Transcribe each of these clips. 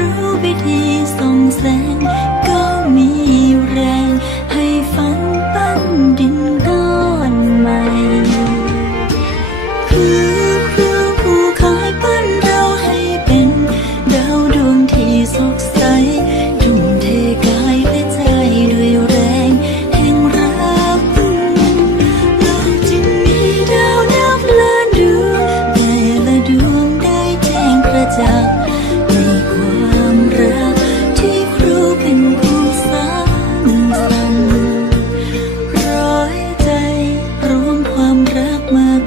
ู้ วิธีส่องแสง ก็มีแรง ให้ฝันปั้นดินก้อนใหม่คือ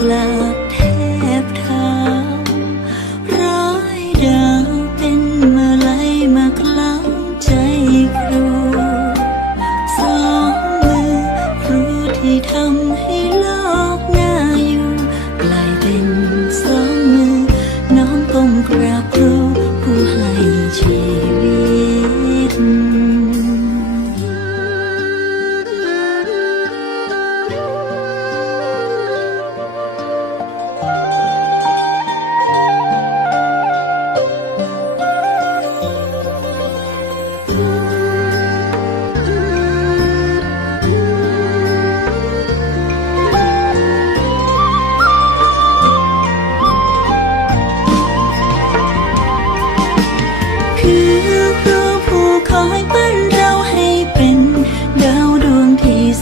กลากราบแทบเท้าร้อยดาวเป็นมาลัยมาคล้ำใจครู สองมือครูที่ทำให้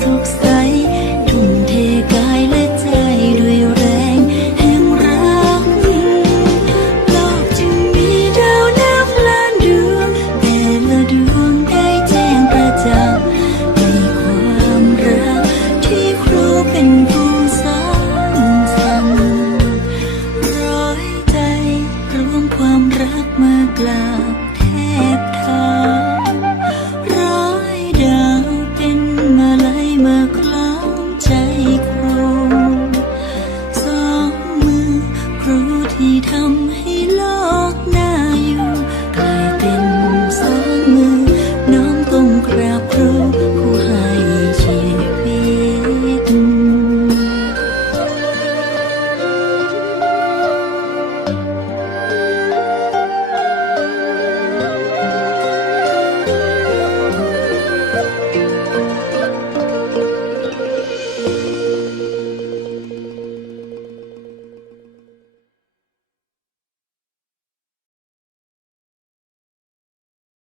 สุขใสทุ่มเทกายและใจด้วยแรงแห่งรักโลกจึงมีดาวนับล้านดวงแต่ละดวงได้แจ้งประจักษ์ในความรักที่ครูเป็นผู้สร้างสรรค์ร้อยใจรวมความรักมากราบ ที่ทำให้โลกน่าอยู่กลายเป็นสองมือน้องต้องกราบ